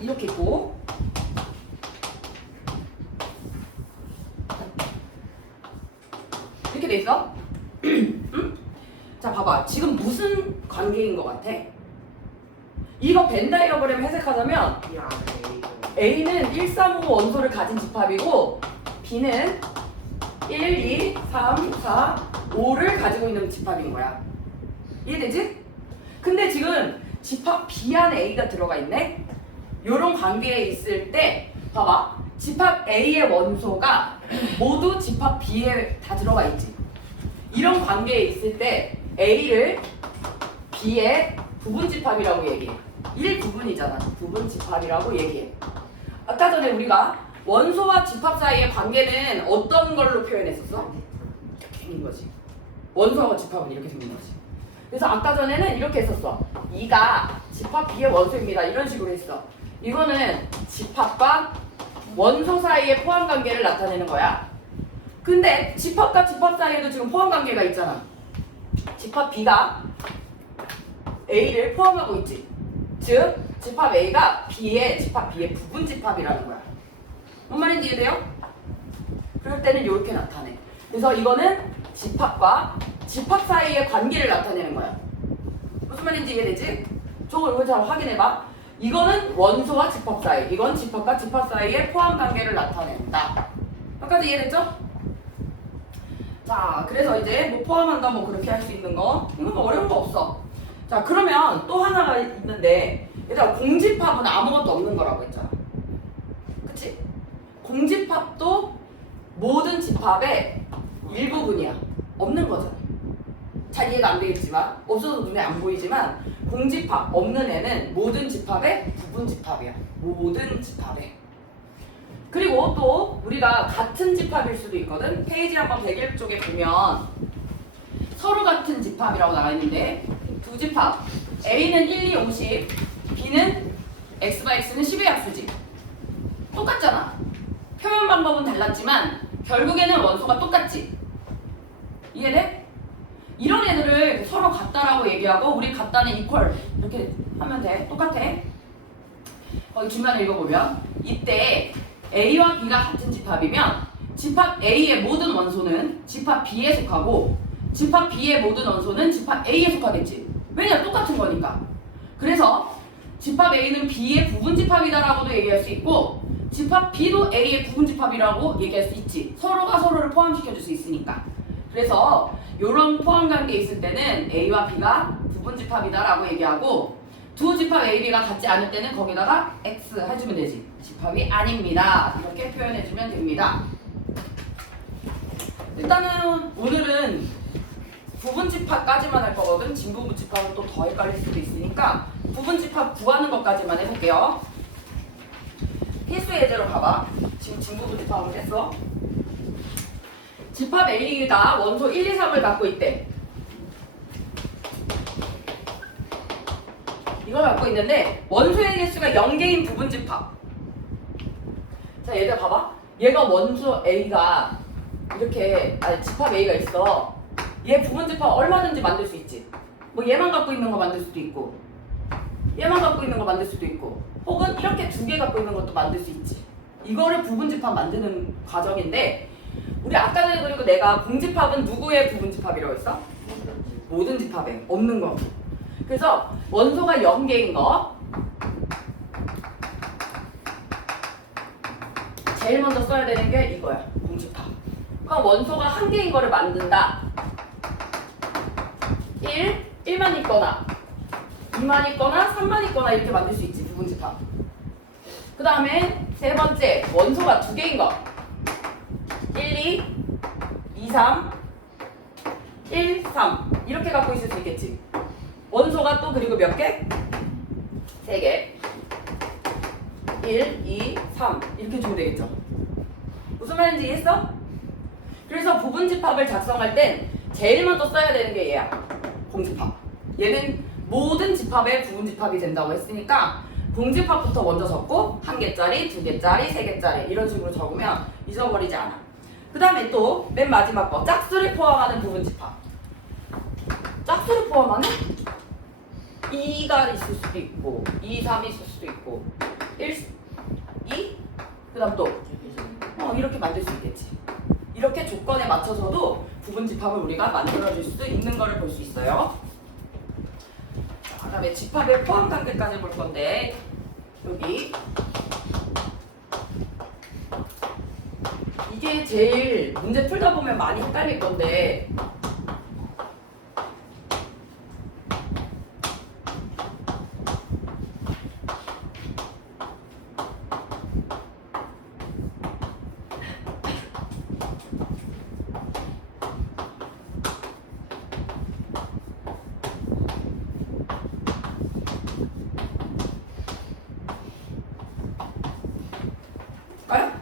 이렇게 있고 이렇게 돼 있어. 응? 자 봐봐 지금 무슨 관계인 것 같아? 이거 벤 다이어그램 해석하자면 야, A는 1, 3, 5 원소를 가진 집합이고 B는 1, 2, 3, 4, 5를 가지고 있는 집합인 거야. 이해되지? 근데 지금 집합 B 안에 A가 들어가 있네? 요런 관계에 있을 때 봐봐 집합 A의 원소가 모두 집합 B에 다 들어가 있지 이런 관계에 있을 때 A를 B의 부분 집합이라고 얘기해 1 부분이잖아 부분 집합이라고 얘기해 아까 전에 우리가 원소와 집합 사이의 관계는 어떤 걸로 표현했었어? 이렇게 생긴 거지 원소하고 집합은 이렇게 생긴 거지 그래서 아까 전에는 이렇게 했었어. 2가 집합 B의 원소입니다. 이런 식으로 했어. 이거는 집합과 원소 사이의 포함 관계를 나타내는 거야. 근데 집합과 집합 사이에도 지금 포함 관계가 있잖아. 집합 B가 A를 포함하고 있지. 즉, 집합 A가 B의 집합 B의 부분 집합이라는 거야. 뭔 말인지 이해돼요? 그럴 때는 이렇게 나타내. 그래서 이거는 집합과 집합 사이의 관계를 나타내는 거야. 무슨 말인지 이해되지? 저걸 이거 잘 확인해봐. 이거는 원소와 집합 사이, 이건 집합과 집합 사이의 포함 관계를 나타낸다. 여기까지 이해됐죠? 자, 그래서 이제 뭐 포함한다 뭐 그렇게 할 수 있는 거 이건 뭐 어려운 거 없어. 자, 그러면 또 하나가 있는데 얘들아 공집합은 아무것도 없는 거라고 했잖아. 그치? 공집합도 모든 집합의 일부분이야. 없는 거잖아. 잘 이해가 안 되겠지만 없어서 눈에 안 보이지만 공집합 없는 애는 모든 집합의 부분 집합이야. 모든 집합의. 그리고 또 우리가 같은 집합일 수도 있거든. 페이지 한번 101 쪽에 보면 서로 같은 집합이라고 나와 있는데 두 집합 A는 1, 2, 50, B는 X바 X는 10의 약수지. 똑같잖아. 표현 방법은 달랐지만 결국에는 원소가 똑같지. 이해돼? 이런 애들을 서로 같다라고 얘기하고 우리 같다는 이퀄 이렇게 하면 돼. 똑같아. 거기 중간에 읽어보면 이때 A와 B가 같은 집합이면 집합 A의 모든 원소는 집합 B에 속하고 집합 B의 모든 원소는 집합 A에 속하겠지. 왜냐 똑같은 거니까. 그래서 집합 A는 B의 부분 집합이다라고도 얘기할 수 있고 집합 B도 A의 부분 집합이라고 얘기할 수 있지. 서로가 서로를 포함시켜 줄 수 있으니까. 그래서 이런 포함 관계 있을 때는 A와 B가 부분 집합이다라고 얘기하고 두 집합 A, B가 같지 않을 때는 거기다가 X 해주면 되지. 집합이 아닙니다. 이렇게 표현해주면 됩니다. 일단은 오늘은 부분 집합까지만 할 거거든. 진부분 집합은 또 더 헷갈릴 수도 있으니까 부분 집합 구하는 것까지만 해볼게요. 필수 예제로 봐봐. 지금 진부분 집합을 했어. 집합 A가 원소 1, 2, 3을 갖고 있대. 이걸 갖고 있는데 원소의 개수가 0개인 부분 집합. 자, 얘들 봐봐. 얘가 원소 A가 이렇게 아니 집합 A가 있어. 얘 부분 집합 얼마든지 만들 수 있지. 뭐 얘만 갖고 있는 거 만들 수도 있고, 얘만 갖고 있는 거 만들 수도 있고, 혹은 이렇게 두 개 갖고 있는 것도 만들 수 있지. 이거를 부분 집합 만드는 과정인데 우리 아까 전에 그리고 내가 공집합은 누구의 부분 집합이라고 했어? 모든 집합에 없는 거. 그래서 원소가 0개인 거 제일 먼저 써야 되는 게 이거야. 공집합. 그럼 원소가 한 개인 거를 만든다. 1, 1만 있거나 2만 있거나 3만 있거나 이렇게 만들 수 있지. 부분 집합. 그 다음에 세 번째 원소가 두 개인 거. 1, 2, 2, 3, 1, 3 이렇게 갖고 있을 수 있겠지. 원소가 또 그리고 몇 개? 세 개. 1, 2, 3 이렇게 주면 되겠죠. 무슨 말인지 이해했어? 그래서 부분 집합을 작성할 땐 제일 먼저 써야 되는 게 얘야. 공집합. 얘는 모든 집합의 부분 집합이 된다고 했으니까 공집합부터 먼저 적고 한 개짜리, 두 개짜리, 세 개짜리 이런 식으로 적으면 잊어버리지 않아. 그 다음에 또 맨 마지막 거 짝수를 포함하는 부분 집합. 짝수를 포함하는 2가 있을 수도 있고 2, 3이 있을 수도 있고 1, 2, 그 다음 또 어, 이렇게 만들 수 있겠지. 이렇게 조건에 맞춰서도 부분 집합을 우리가 만들어줄 수 있는 거를 볼 수 있어요. 자, 그다음에 집합의 포함 관계까지 볼 건데 여기 이게 제일 문제 풀다 보면 많이 헷갈릴 건데 가요?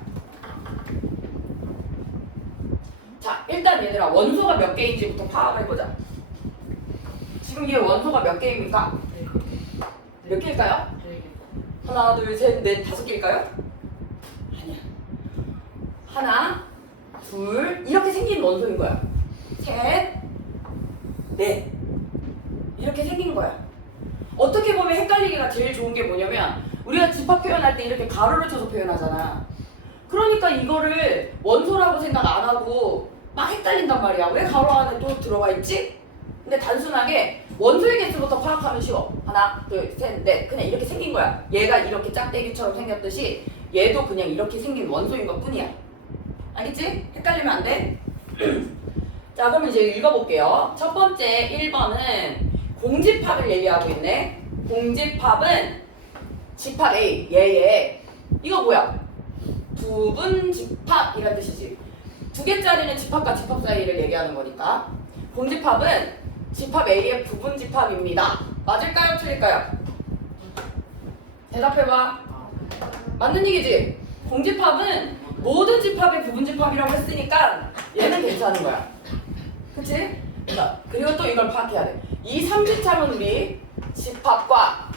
자, 일단 얘들아 원소가 몇 개인지부터 파악을 해보자. 지금 얘 원소가 몇 개입니까? 몇 개일까요? 하나, 둘, 셋, 넷, 다섯 개일까요? 아니야. 하나, 둘, 이렇게 생긴 원소인 거야. 셋, 넷. 이렇게 생긴 거야. 어떻게 보면 헷갈리기가 제일 좋은 게 뭐냐면 우리가 집합 표현할 때 이렇게 가로를 쳐서 표현하잖아. 그러니까 이거를 원소라고 생각 안 하고 막 헷갈린단 말이야. 왜 가로 안에 또 들어가 있지? 근데 단순하게 원소의 개수부터 파악하면 쉬워. 하나, 둘, 셋, 넷. 그냥 이렇게 생긴 거야. 얘가 이렇게 짝대기처럼 생겼듯이 얘도 그냥 이렇게 생긴 원소인 것 뿐이야. 알겠지? 헷갈리면 안 돼. 자, 그럼 이제 읽어볼게요. 첫 번째 1번은 공집합을 얘기하고 있네. 공집합은 집합 A, 얘의 이거 뭐야? 부분 집합이란 뜻이지. 두 개짜리는 집합과 집합 사이를 얘기하는 거니까. 공집합은 집합 A의 부분 집합입니다. 맞을까요? 틀릴까요? 대답해봐. 맞는 얘기지? 공집합은 모든 집합의 부분 집합이라고 했으니까 얘는 괜찮은 거야. 그치? 자, 그리고 또 이걸 파악해야 돼. 이 삼집합은 우리 집합과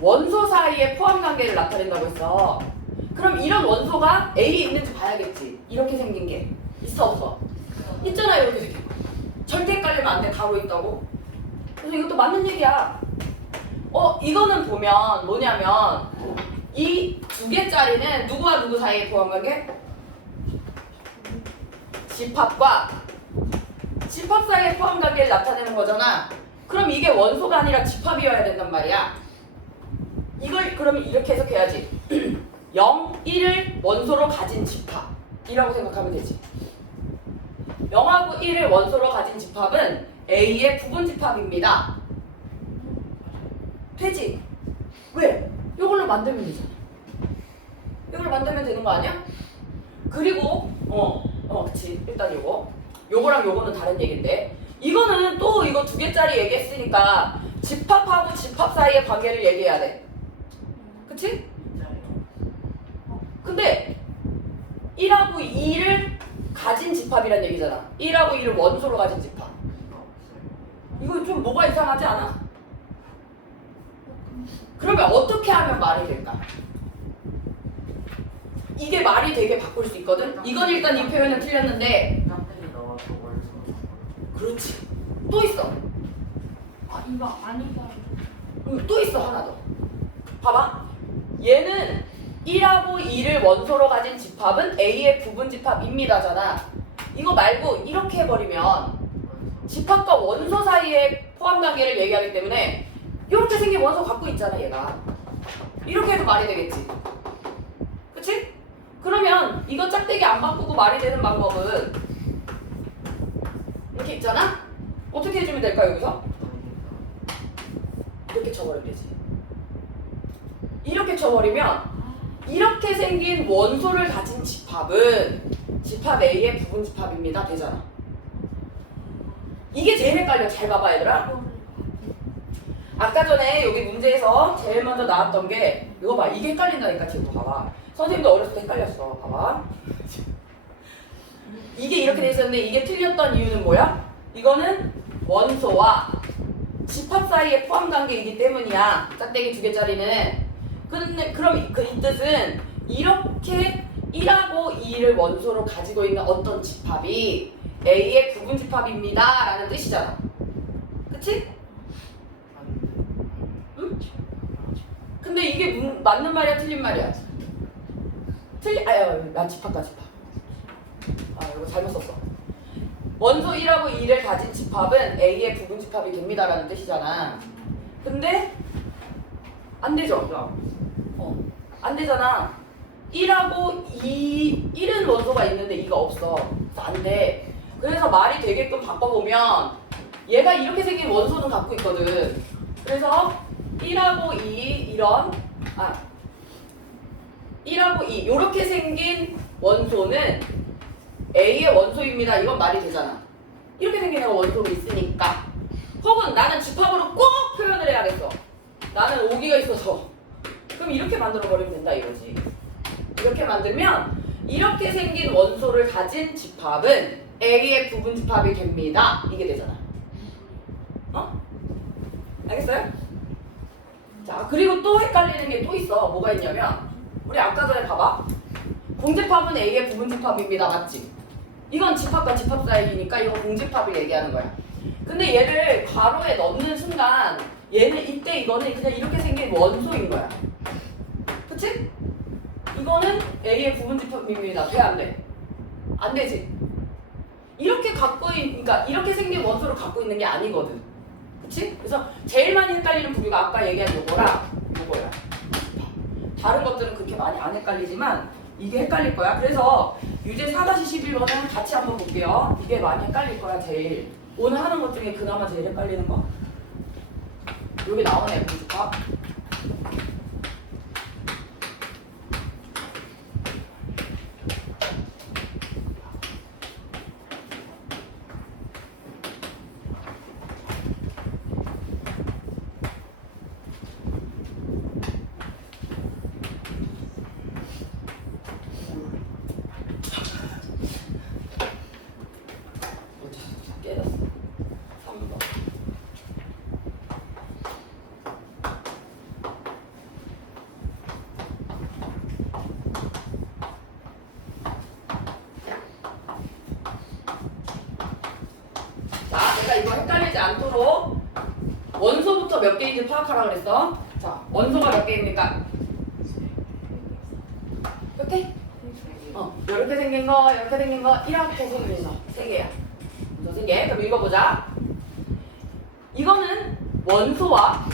원소 사이의 포함 관계를 나타낸다고 했어. 그럼 이런 원소가 A에 있는지 봐야겠지. 이렇게 생긴 게 있어 없어? 있잖아요 이렇게 생긴 거. 절대 헷갈리면 안 돼. 가로 있다고. 그래서 이것도 맞는 얘기야. 어 이거는 보면 뭐냐면 이 두 개짜리는 누구와 누구 사이의 포함 관계? 집합과 집합 사이의 포함 관계를 나타내는 거잖아. 그럼 이게 원소가 아니라 집합이어야 된단 말이야. 이걸 그러면 이렇게 해석해야지. 0, 1을 원소로 가진 집합이라고 생각하면 되지. 0하고 1을 원소로 가진 집합은 A의 부분 집합입니다. 되지? 왜? 이걸로 만들면 되잖아. 이걸로 만들면 되는 거 아니야? 그리고 어, 어, 그치. 일단 요거. 요거랑 요거는 다른 얘기인데 이거는 또 이거 두 개짜리 얘기했으니까 집합하고 집합 사이의 관계를 얘기해야 돼. 그치? 근데 1하고 2를 가진 집합이란 얘기잖아. 1하고 2를 원소로 가진 집합. 이거 좀 뭐가 이상하지 않아? 그러면 어떻게 하면 말이 될까? 이게 말이 되게 바꿀 수 있거든? 이건 일단 이 표현은 틀렸는데 그렇지. 또 있어. 아 이거 아니다. 응, 또 있어 하나 더. 봐봐. 얘는 1하고 2를 원소로 가진 집합은 A의 부분 집합입니다잖아. 이거 말고 이렇게 해버리면 집합과 원소 사이의 포함 관계를 얘기하기 때문에 이렇게 생긴 원소 갖고 있잖아 얘가. 이렇게 해도 말이 되겠지. 그치? 그러면 이거 짝대기 안 바꾸고 말이 되는 방법은 이렇게 있잖아? 어떻게 해주면 될까 여기서? 이렇게 쳐버리면 되지. 이렇게 쳐버리면 이렇게 생긴 원소를 가진 집합은 집합 A의 부분 집합입니다. 되잖아. 이게 제일 헷갈려. 잘 봐봐 얘들아. 아까 전에 여기 문제에서 제일 먼저 나왔던 게 이거 봐. 이게 헷갈린다니까 지금 봐봐. 선생님도 어렸을 때 헷갈렸어. 봐봐. 이게 이렇게 돼 있었는데 이게 틀렸던 이유는 뭐야? 이거는 원소와 집합 사이의 포함 관계이기 때문이야. 짝대기 두 개짜리는. 근데 그럼 이- 그이 뜻은 이렇게 1하고 2를 원소로 가지고 있는 어떤 집합이 A의 부분 집합입니다. 라는 뜻이잖아. 그치? 근데 근데 이게 문- 맞는 말이야 틀린 말이야? 틀리 아유 나 집합과 집합. 아 이거 잘못 썼어. 원소 1하고 2를 가진 집합은 A의 부분 집합이 됩니다라는 뜻이잖아. 근데 안 되죠? 어, 안 되잖아. 1하고 2, 1은 원소가 있는데 2가 없어. 안 돼. 그래서 말이 되게끔 바꿔보면 얘가 이렇게 생긴 원소는 갖고 있거든. 그래서 1하고 2 이런 아 1하고 2 이렇게 생긴 원소는 A의 원소입니다. 이건 말이 되잖아. 이렇게 생긴 원소로 있으니까. 혹은 나는 집합으로 꼭 표현을 해야겠어. 나는 오기가 있어서. 그럼 이렇게 만들어 버리면 된다 이거지. 이렇게 만들면 이렇게 생긴 원소를 가진 집합은 A의 부분 집합이 됩니다. 이게 되잖아. 어? 알겠어요? 자, 그리고 또 헷갈리는 게 또 있어. 뭐가 있냐면 우리 아까 전에 봐봐. 공집합은 A의 부분 집합입니다. 맞지? 이건 집합과 집합 사이이니까 이건 공집합을 얘기하는 거야. 근데 얘를 괄호에 넣는 순간 얘는 이때 이거는 그냥 이렇게 생긴 원소인 거야. 그치? 이거는 A의 부분 집합입니다. 돼, 안 돼? 안 되지? 이렇게 갖고 있, 그러니까 이렇게 생긴 원소를 갖고 있는 게 아니거든. 그치? 그래서 제일 많이 헷갈리는 부류가 아까 얘기한 요거랑 요거야. 다른 것들은 그렇게 많이 안 헷갈리지만 이게 헷갈릴 거야. 그래서 유제 4-11번은 같이 한번 볼게요. 이게 많이 헷갈릴 거야, 제일. 오늘 하는 것 중에 그나마 제일 헷갈리는 거. 여기 나오네. 어디 깨졌어. 3번. 자, 내가 이거 헷갈리지 않도록 원소부터 몇 개인지 파악하라 그랬어. 자, 원소가 몇 개입니까? 몇 개? 어, 이렇게 생긴 거, 이렇게 생긴 거, 이렇게 생긴 거, 세 개야. 원소 세 개. 그럼 읽어보자. 이거는 원소와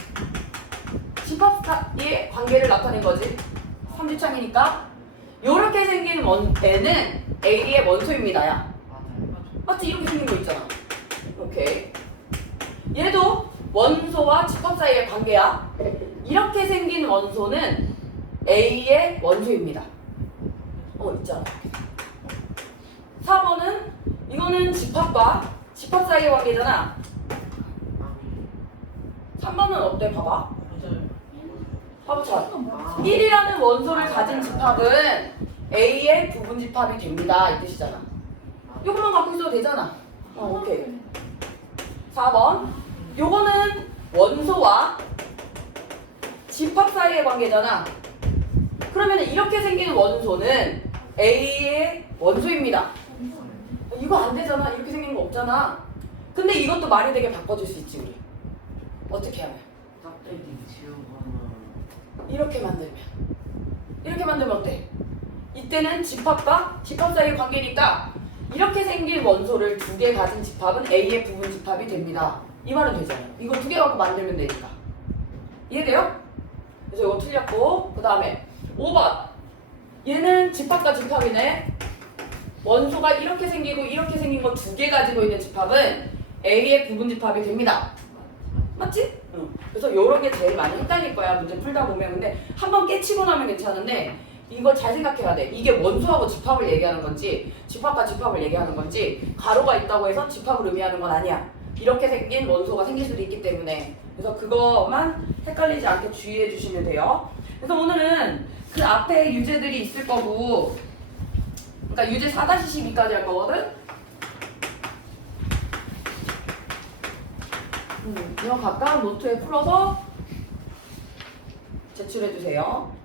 집합의 관계를 나타낸 거지. 삼지창이니까. 이렇게 생긴 원, 애는 A의 원소입니다 야. 맞지? 이렇게 생긴 거 있잖아. 오케이. 얘도 원소와 집합 사이의 관계야. 이렇게 생긴 원소는 A의 원소입니다. 어, 있잖아. 4번은 이거는 집합과 집합 사이의 관계잖아. 3번은 어때? 봐봐. 봐보자. 1이라는 원소를 가진 집합은 A의 부분 집합이 됩니다. 이 뜻이잖아. 이것만 갖고 있어도 되잖아. 어, 오케이. 4번. 요거는 원소와 집합 사이의 관계잖아. 그러면 이렇게 생긴 원소는 A의 원소입니다. 이거 안 되잖아. 이렇게 생긴 거 없잖아. 근데 이것도 말이 되게 바꿔줄 수 있지, 우리. 어떻게 하면? 이렇게 만들면. 이렇게 만들면 어때? 이때는 집합과 집합 사이의 관계니까 이렇게 생긴 원소를 두 개 가진 집합은 A의 부분 집합이 됩니다. 이 말은 되잖아요. 이거 두 개 갖고 만들면 되니까. 이해돼요? 그래서 이거 틀렸고 그 다음에 5번 얘는 집합과 집합이네. 원소가 이렇게 생기고 이렇게 생긴 거 두 개 가지고 있는 집합은 A의 부분 집합이 됩니다. 맞지? 응. 그래서 이런 게 제일 많이 헷갈릴 거야 문제 풀다 보면 근데 한 번 깨치고 나면 괜찮은데 이걸 잘 생각해야 돼. 이게 원소하고 집합을 얘기하는 건지 집합과 집합을 얘기하는 건지 가로가 있다고 해서 집합을 의미하는 건 아니야. 이렇게 생긴 원소가 생길 수도 있기 때문에. 그래서 그것만 헷갈리지 않게 주의해 주시면 돼요. 그래서 오늘은 그 앞에 유제들이 있을 거고 그러니까 유제 4-12까지 할 거거든? 음, 이거 가까운 노트에 풀어서 제출해 주세요.